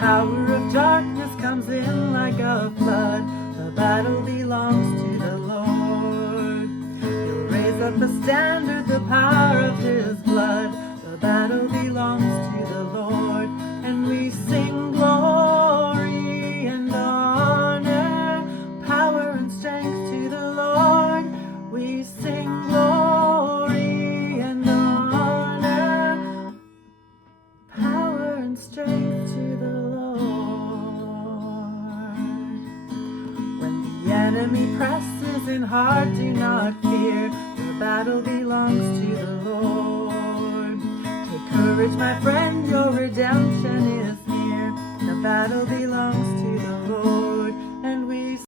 power of darkness comes in like a flood, the battle belongs to the Lord. He'll raise up a standard, the power of His blood, the battle belongs to the Lord. And we sing glory and honor, power and strength to the Lord. We sing glory and honor, power and strength to the Lord. When the enemy presses in hard, do not fear, the battle belongs to the Lord. Take courage, my friend, your redemption is near, the battle belongs to the Lord.